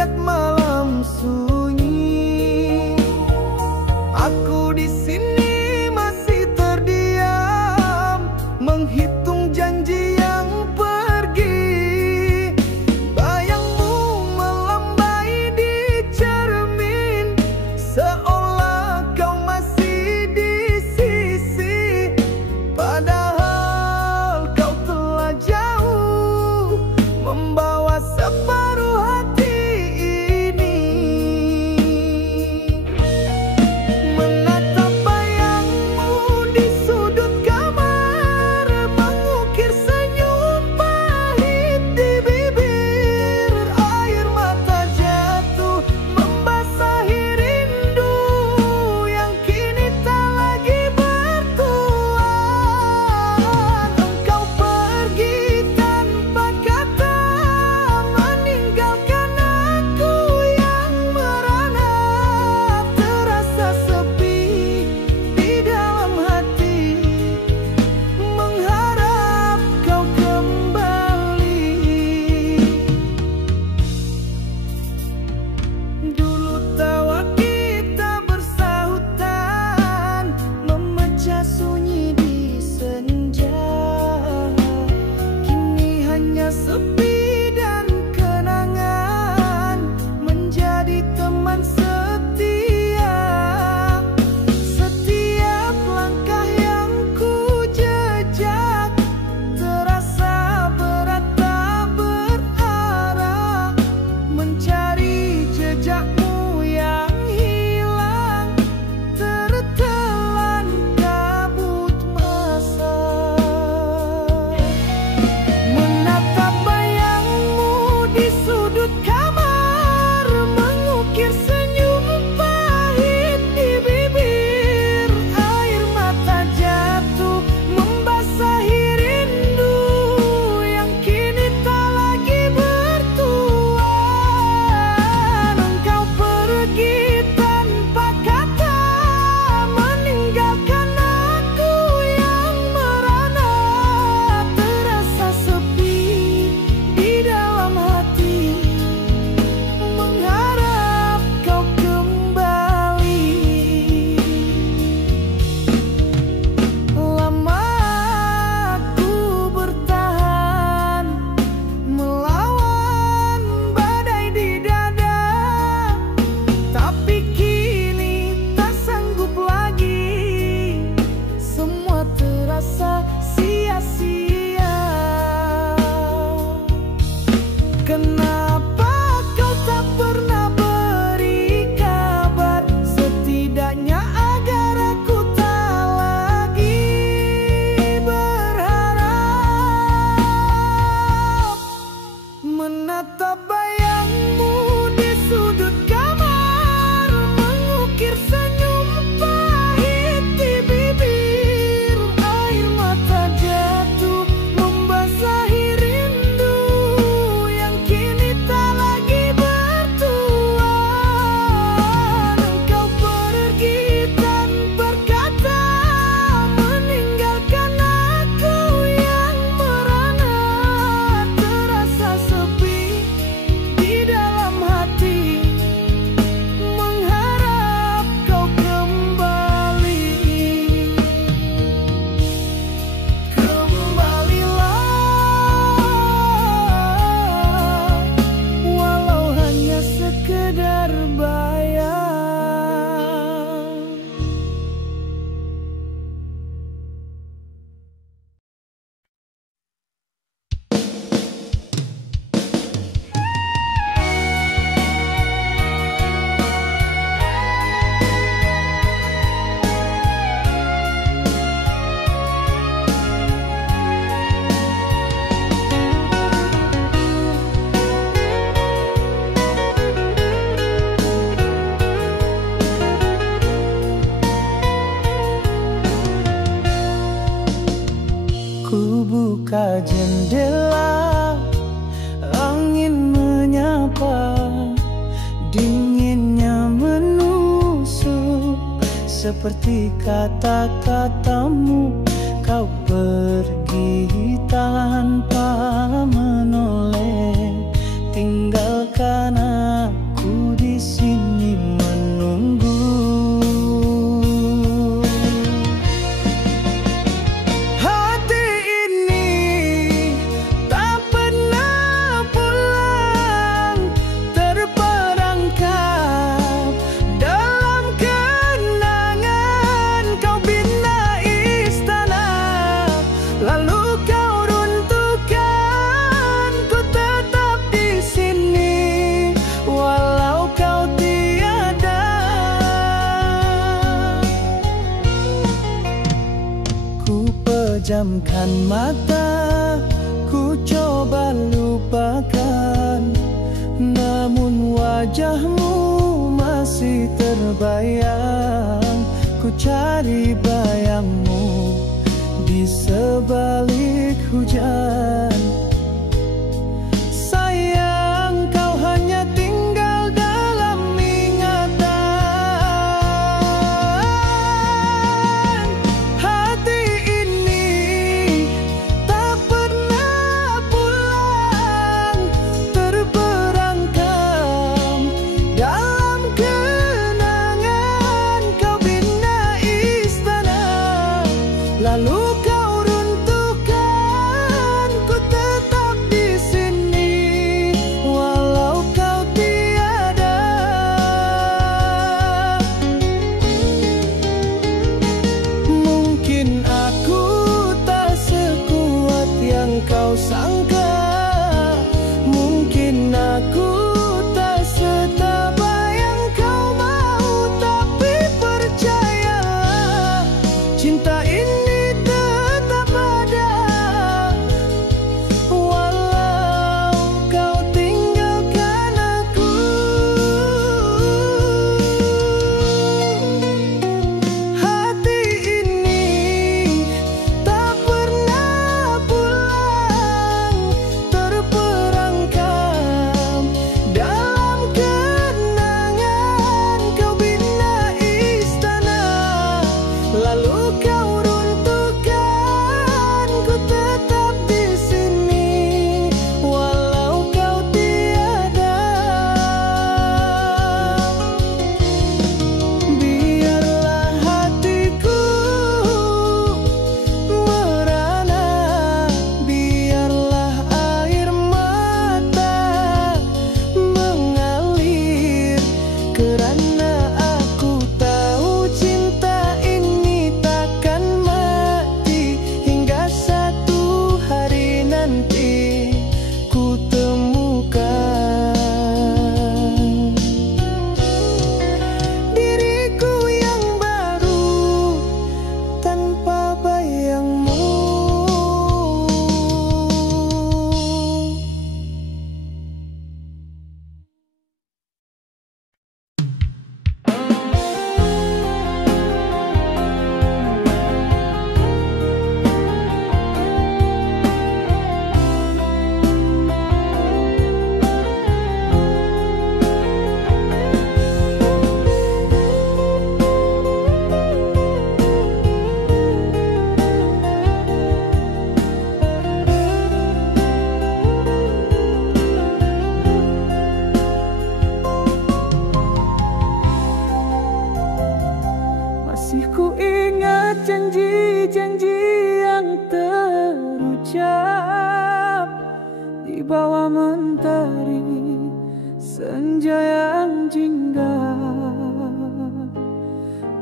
dekat malam sunyi. Aku di sini masih terdiam, menghitung janji yang pergi. Bayangmu melambai di cermin, seolah kau masih di sisi. Padahal kau telah jauh, membawa separuh hati ini. Menatap bayangmu di sudut kamar, mengukir senyum pahit di bibir. Air mata jatuh membasahi rindu yang kini tak lagi bertuan. Engkau pergi tanpa kata, meninggalkan aku yang merana. Terasa sepi di dalam hati, mengharap kau kembali. Dulu tawa kita bersahutan, memecah sunyi di senja. Kini hanya sepi dan kenangan, menjadi teman setia. Setiap langkah yang ku jejak terasa berat tak berarah, mencari jejakmu yang hilang, tertelan kabut masa. Menatap bayangmu di sudut kamar, mengukir senyum pahit di bibir. Air mata jatuh membasahi rindu yang kini tak lagi bertuan. Engkau pergi tanpa kata, meninggalkan aku yang merana. Terasa sepi di dalam hati, mengharap kau kembali. Lama aku bertahan, melawan badai di dada. Tapi kini tak sanggup lagi, semua terasa sia-sia. Kenapa kau tak pernah beri kabar, setidaknya agar aku tak lagi berharap. Menatap bayangmu di sudut kamar, mengukir senyum pahit di bibir. Air mata jatuh membasahi rindu yang kini tak lagi bertuan. Engkau pergi tanpa kata, meninggalkan aku yang merana. Terasa sepi di dalam hati, mengharap kau kembali. Kembalilah, walau hanya sekedar bayang. Ku buka jendela, angin menyapa, dinginnya menusuk seperti kata-katamu. Kau pergi tanpa menoleh, tinggalkan aku pejamkan mata, ku coba lupakan, namun wajahmu masih terbayang. Ku cari bayangmu di sebalik hujan. Sayang, kau hanya tinggal dalam ingatan. Hati ini tak pernah pulang, terperangkap dalam kenangan. Kau bina istana, lalu kau runtuhkan. Ku tetap di sini walau kau tiada. Mungkin aku tak sekuat yang kau sangka, mungkin aku tak setabah yang kau mau. Tapi percayalah, cinta ini tetap ada, walau kau tinggalkan aku. Hati ini tak pernah pulang, terperangkap dalam kenangan. Kau bina istana, lalu kau runtuhkan. Ku tetap di sini walau kau tiada. Biarlah hatiku merana, biarlah air mata mengalir, kerana aku tahu cinta ini takkan mati hingga satu hari nanti ku temukan diriku yang baru tanpa bayangmu. Masih ku ingat janji-janji yang terucap di bawah mentari senja yang jingga.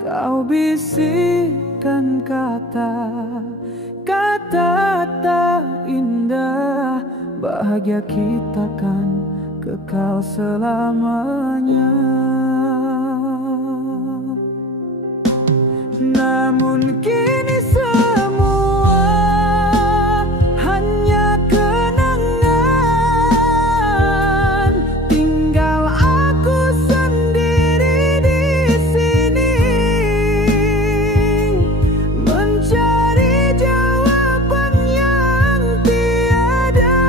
Kau bisikkan kata-kata tak indah, bahagia kita kan kekal selamanya. Namun kini semua hanya kenangan, tinggal aku sendiri di sini mencari jawaban yang tiada.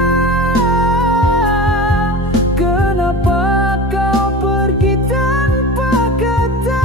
Kenapa kau pergi tanpa kata?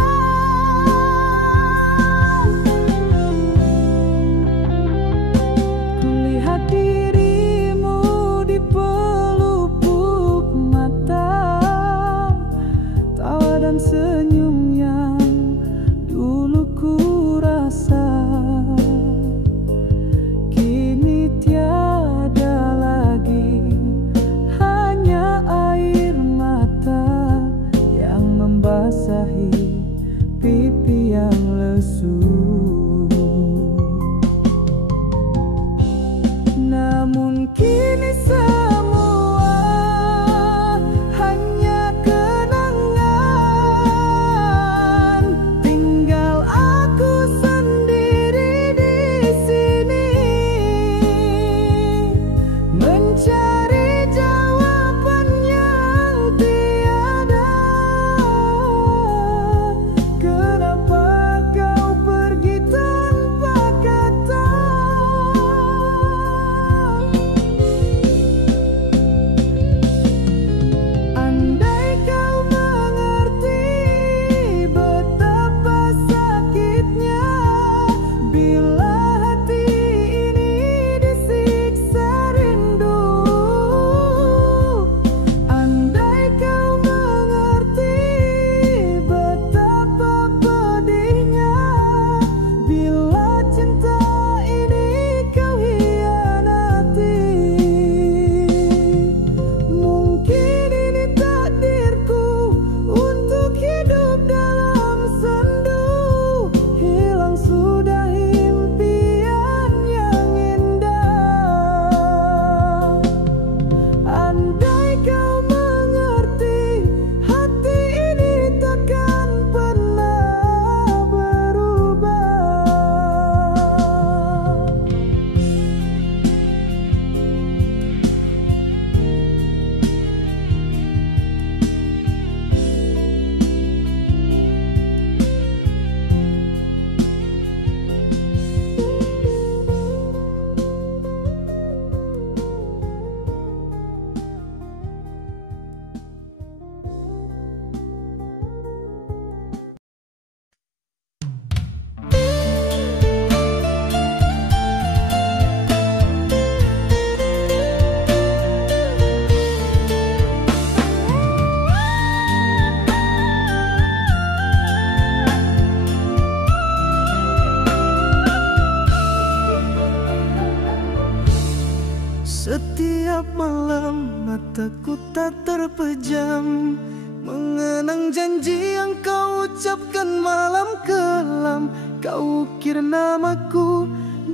malam mataku tak terpejam, mengenang janji yang kau ucapkan malam kelam. Kau ukir namaku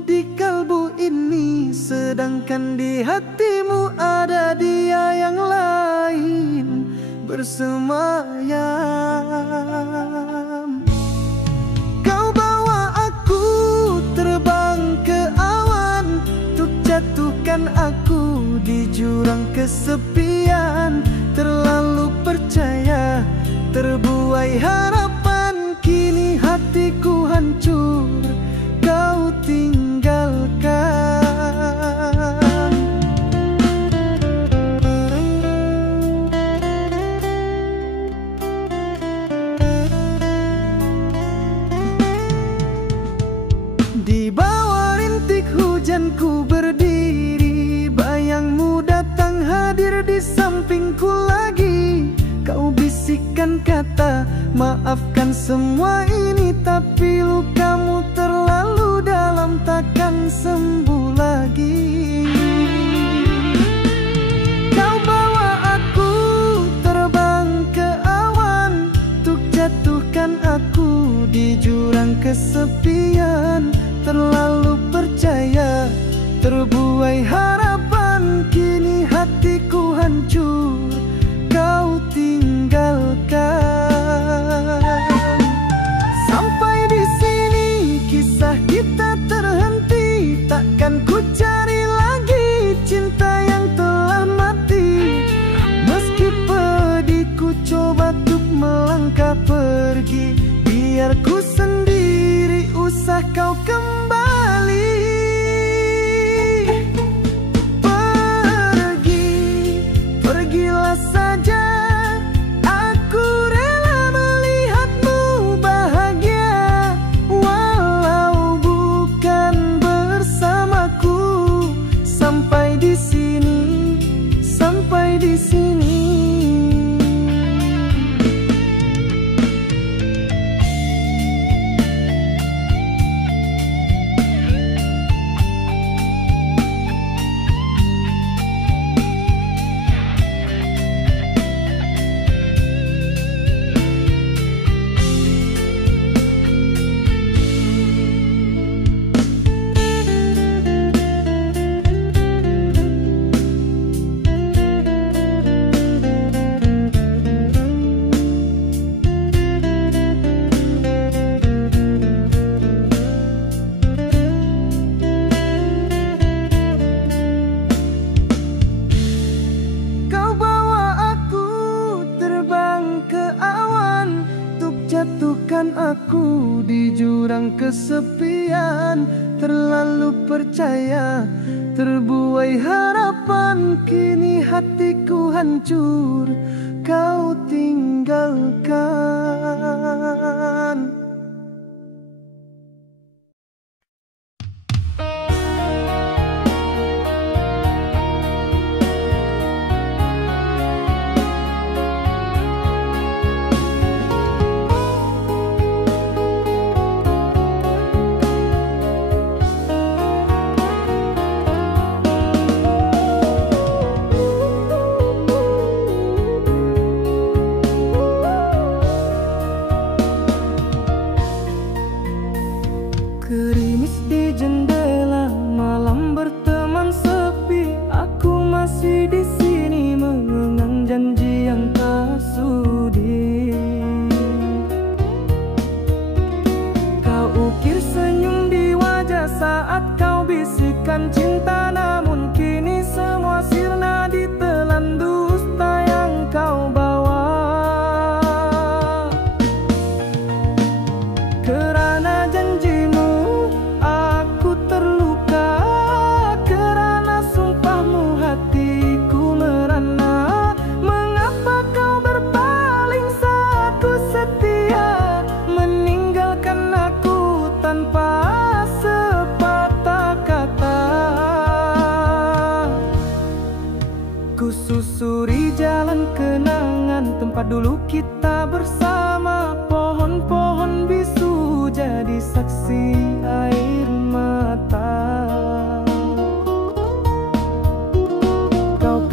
di kalbu ini, sedangkan di hatimu ada dia yang lain bersemayam. Kau bawa aku terbang ke awan untuk jatuhkan aku di jurang kesepian. Terlalu percaya, terbuai harapan, kini hatiku hancur, kau tinggalkan. Di bawah rintik hujan ku berdiri, bayangmu datang hadir di sampingku lagi. Kau bisikkan kata maafkan semua ini, tapi lukamu terlalu dalam, takkan sembuh lagi. Kau bawa aku terbang ke awan untuk jatuhkan aku di jurang kesepian. Terlalu percaya, terbuai harapan, kini hatiku hancur, kau tinggalkan. Sampai di sini kisah kita terhenti, takkan ku cari lagi cinta yang telah mati. Meski pedih ku coba untuk melangkah pergi, biar ku sendiri usah kau kembali. Pergilah saja, aku rela melihatmu bahagia, walau bukan bersamaku. Sampai di sini, sampai di sini. Jatuhkan aku di jurang kesepian. Terlalu percaya, terbuai harapan, kini hatiku hancur, kau tinggalkan. Gerimis di jendela, malam berteman sepi. Aku masih di sini mengenang janji yang tak sudi. Kau ukir senyum di wajah saat kau bisikan cinta, namun kini semua sirna ditelan dusta yang kau bawa. Kerana janjimu aku terluka, kerana sumpahmu hatiku merana. Mengapa kau berpaling saat ku setia, meninggalkan aku tanpa sepatah kata. Ku susuri jalan kenangan tempat dulu kita bersama. Pohon-pohon bisu jadi saksi air mata. Kau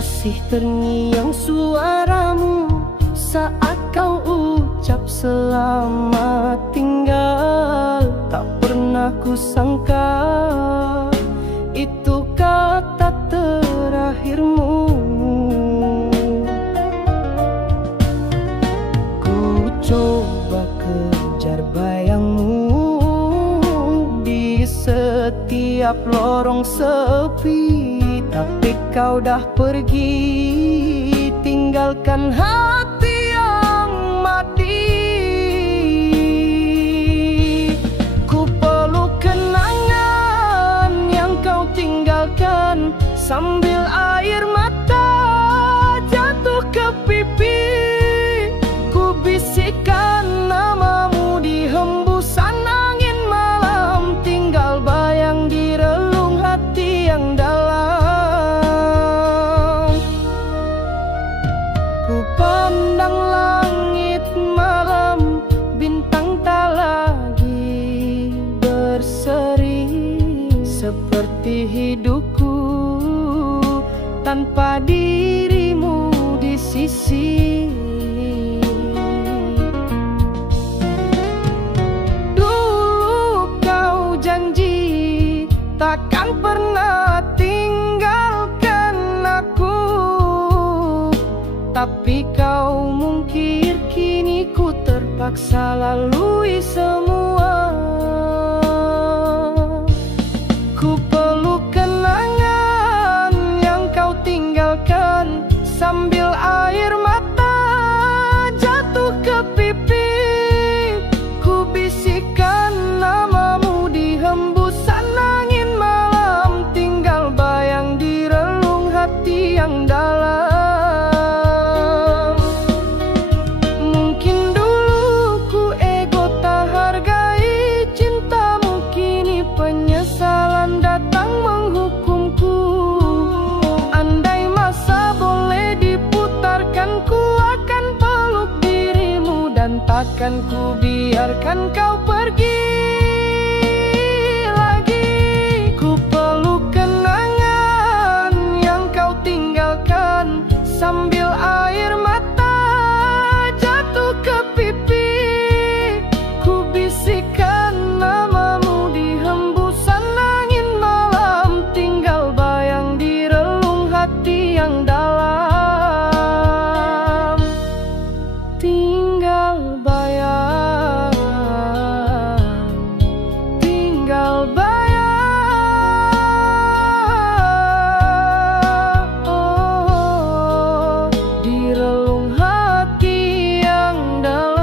Masih terngiang suaramu saat kau ucap selamat tinggal. Tak pernah kusangka itu kata terakhirmu. Ku coba kejar bayangmu di setiap lorong sepi, tapi kau dah pergi, tinggalkan hati yang mati. Ku peluk kenangan yang kau tinggalkan, sambil air mata jatuh ke pipi. Ku bisikkan namamu di hembusan angin malam, tinggal bayang di relung hati yang dalam. Pandang langit malam, bintang tak lagi berseri. Seperti hidupku tanpa dirimu di sisi. Dulu kau janji takkan pernah tinggalkan aku, tapi kau mungkir, kini ku terpaksa lalui semua. Ku peluk kenangan yang kau tinggalkan, sambil air mata jatuh ke pipi. Ku bisikkan namamu di hembusan angin malam, tinggal bayang di relung hati yang dalam. Penyesalan datang menghukumku. Andai masa boleh diputarkan, ku akan peluk dirimu dan takkan ku biarkan kau pergi lagi. Ku peluk kenangan yang kau tinggalkan, sambil air mata jatuh ke pipi. Ku bisikkan namamu di hembusan angin malam, tinggal bayang di relung hati yang dalam. Tinggal bayang, tinggal bayang, oh, di relung hati yang dalam.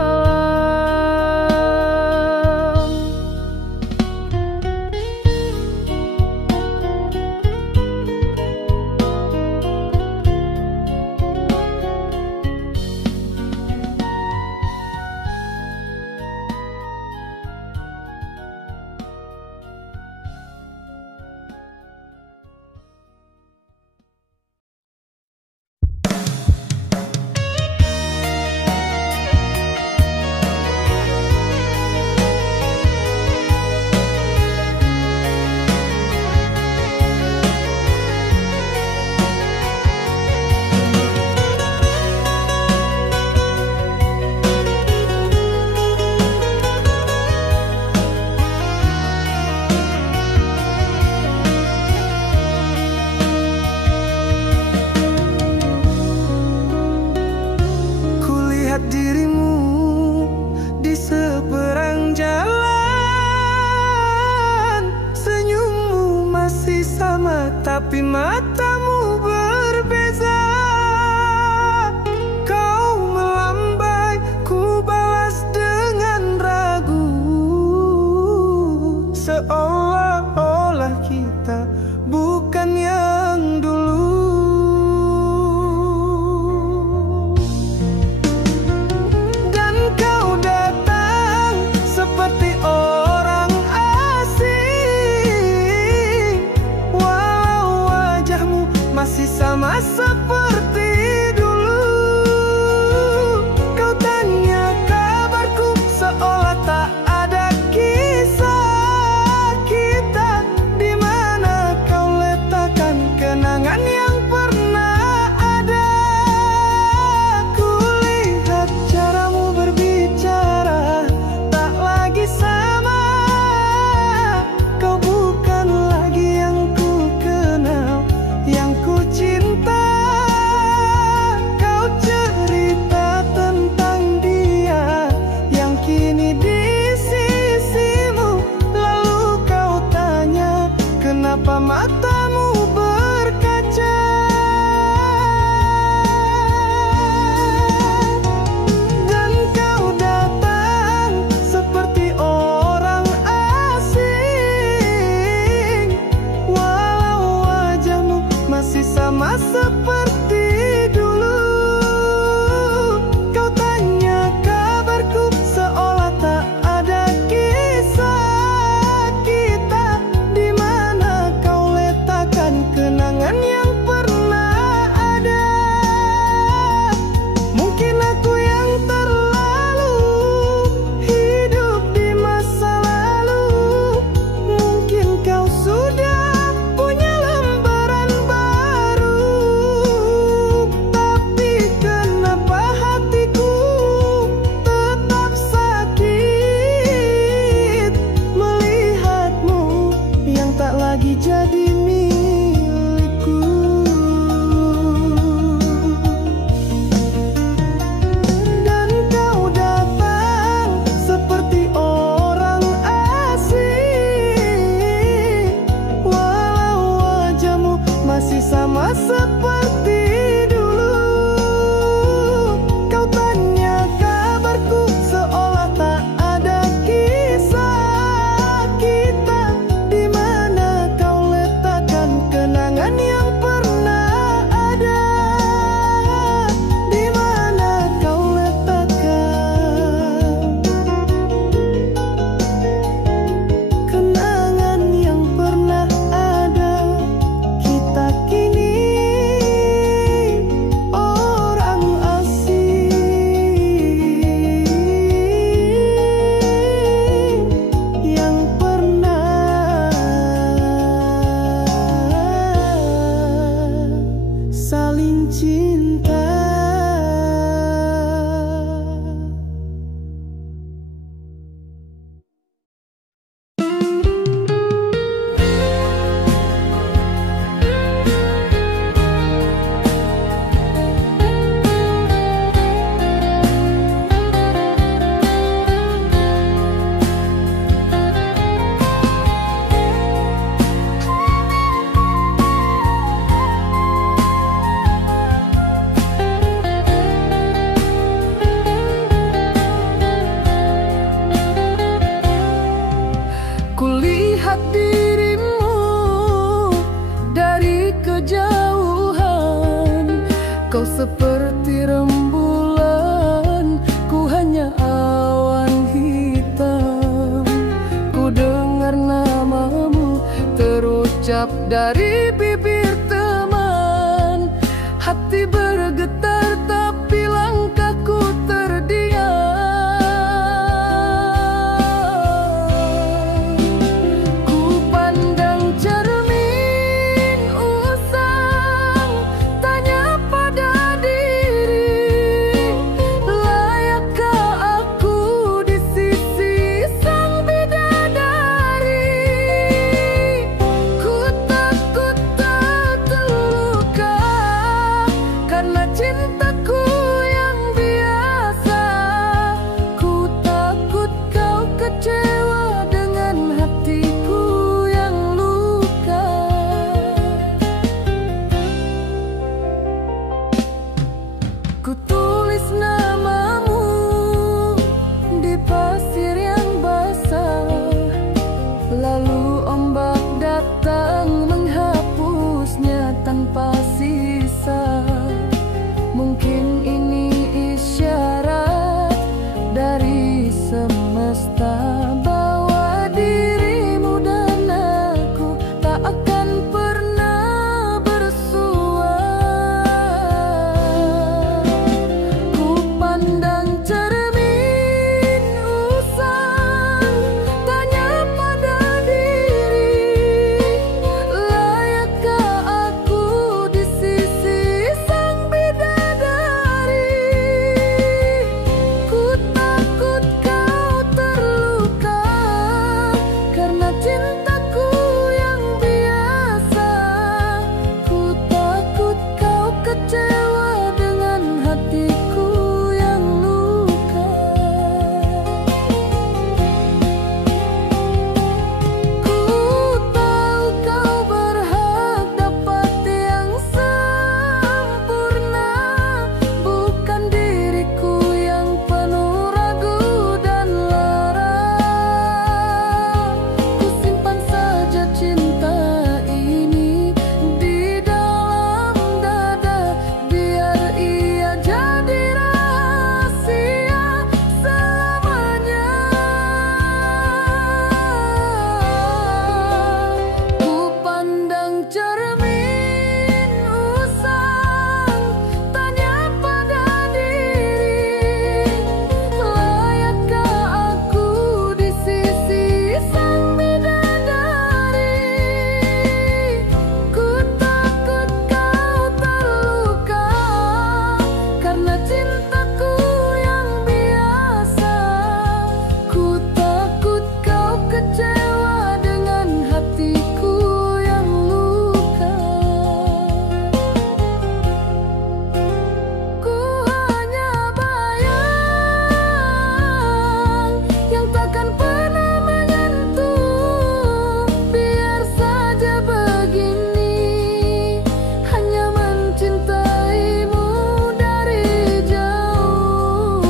terucap dari bibir teman. Hati bergetar tapi langkahku terdiam. Ku pandang cermin usang, tanya pada diri, layakkah aku di sisi sang bidadari? Ku takut tak terluka karena cintaku yang biasa. Ku takut kau kecewa dengan hatiku yang luka. Ku tulis namamu di pasir yang basah, lalu ombak datang menghapusnya tanpa sisa. Mungkin ini isyarat dari semesta bahwa dirimu dan aku tak akan pernah bersua. Ku pandang cermin usang, tanya pada diri, layakkah aku di sisi sang bidadari? Ku takut kau terluka karena cintaku yang biasa. Ku takut kau kecewa dengan hatiku yang luka. Ku tahu kau berhak dapat yang sempurna, bukan diriku yang penuh ragu dan lara. Ku simpan saja cinta ini di dalam dada, biar ia jadi rahasia selamanya. Ku pandang cermin usang, tanya pada diri, layakkah aku di sisi sang bidadari? Ku takut kau terluka karena cintaku yang biasa. Ku takut kau kecewa dengan hatiku yang luka. Ku hanya bayang yang takkan pernah menyentuh. Biar saja begini, hanya mencintaimu dari jauh.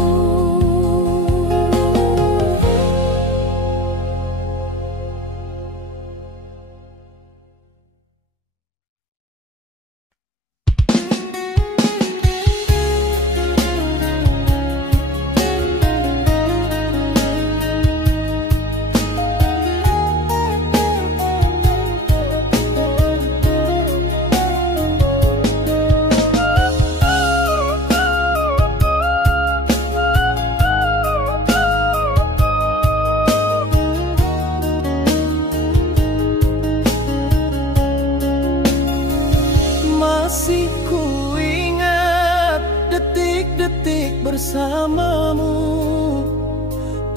Masih ku ingat detik-detik bersamamu,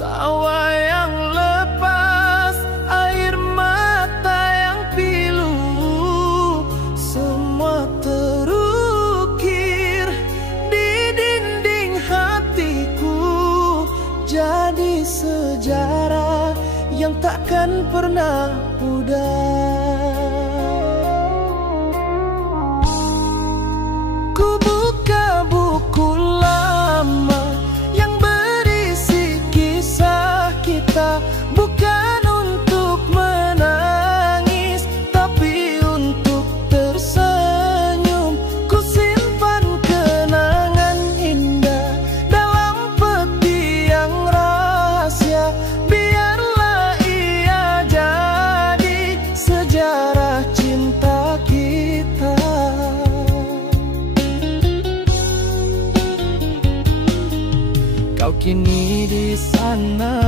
tawa yang lepas, air mata yang pilu, semua terukir di dinding hatiku, jadi sejarah yang takkan pernah pudar. Ku buka buku lama yang berisi kisah kita, bukan untuk menangis tapi untuk tersenyum. Ku simpan kenangan indah dalam peti yang rahasia, biarlah ia jadi sejarah. Kau kini di sana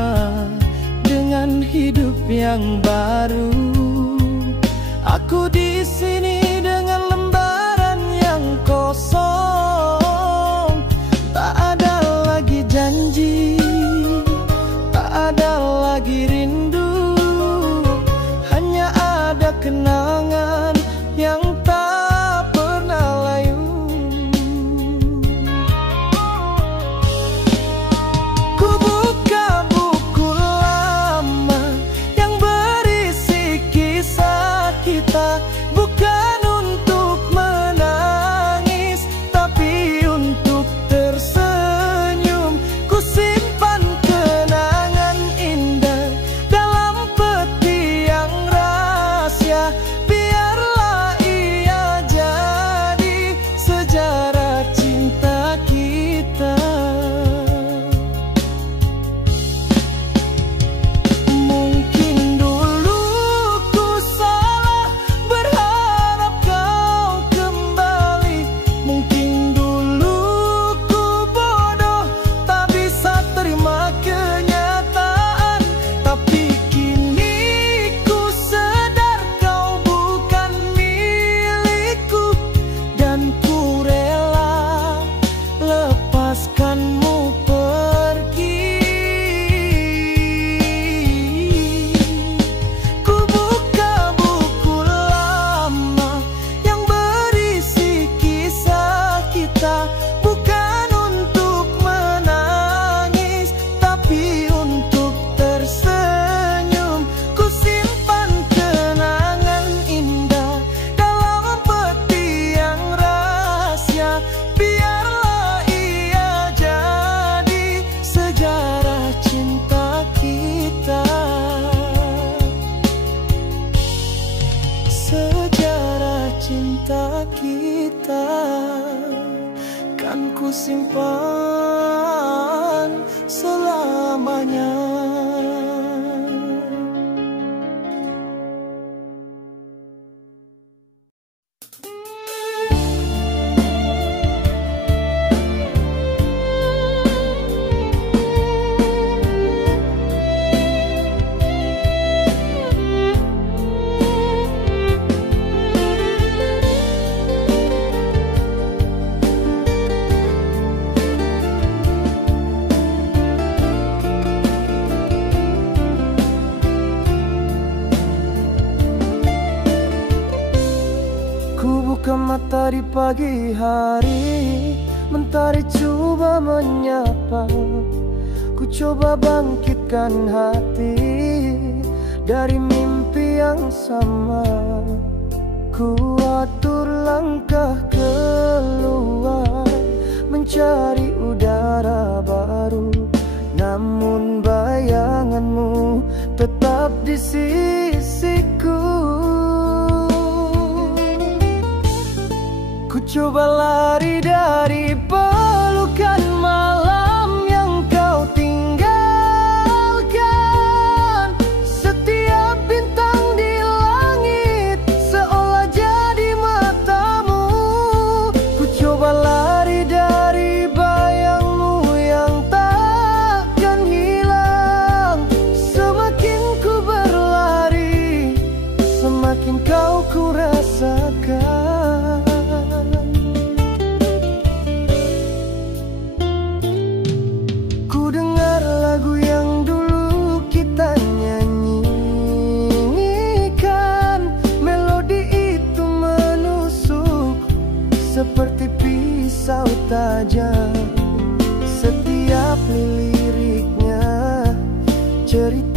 dengan hidup yang baru. Aku di sini dengan lembaran yang kosong. Tak ada lagi janji, tak ada lagi rindu, hanya ada kenangan yang tak pernah layu. Ku buka buku lama yang berisi kisah kita, bukan untuk menangis tapi untuk tersenyum. Ku simpan kenangan indah dalam peti yang rahasia, biarlah ia jadi sejarah cinta kita. Mungkin dulu ku salah berharap kau kembali, mungkin dulu ku bodoh tak bisa terima kenyataan. Tapi kini ku sadar kau bukan milikku, dan ku rela lepaskanmu pergi. Ku buka buku lama yang berisi kisah kita, bukan untuk menangis tapi untuk tersenyum. Ku simpan kenangan indah dalam peti yang rahasia, biarlah ia jadi sejarah cinta kita. Sejarah cinta kita kan ku simpan selamanya. Ku buka mata di pagi hari, mentari coba menyapa. Ku coba bangkitkan hati dari mimpi yang sama. Ku atur langkah keluar, mencari udara baru. Namun bayanganmu tetap di sisiku. Ku coba lari dari pelukan malam yang kau tinggalkan. Setiap bintang di langit seolah jadi matamu. Ku coba lari dari bayangmu yang takkan hilang. Semakin ku berlari, semakin kau ku rasakan. Lagu yang dulu kita nyanyikan, melodi itu menusuk seperti pisau tajam. Setiap liriknya cerita